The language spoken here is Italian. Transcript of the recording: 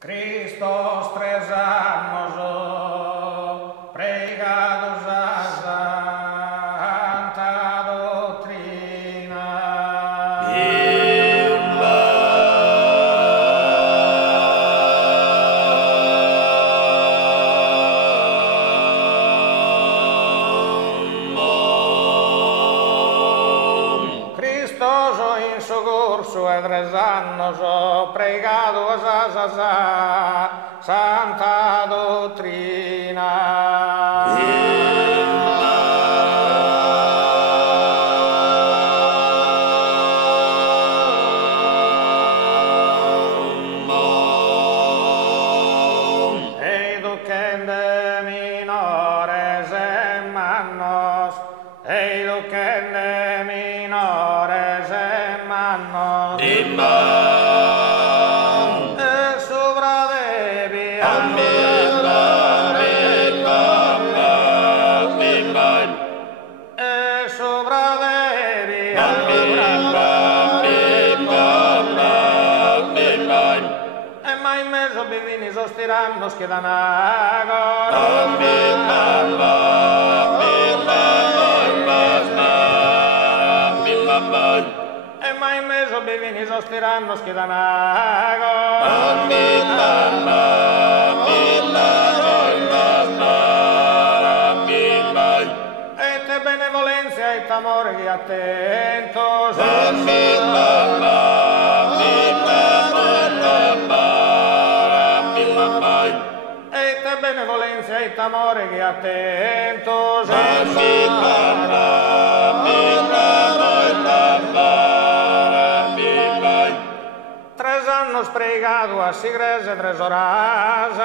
Cristos 3 anos pregados a santa doutrina. Cristos in soccorso e 3 anos pregado a santa doutrina. Educende minores e mannos, educende minores e mannos. Bivini sos tirannos che dan agora. E mai meso bivini sos tirannos che dan agora. E te benevolenza e t'amore che attentos. E te benevolenza e t'amore che attento Tres anos pregado a sigres e 3 horas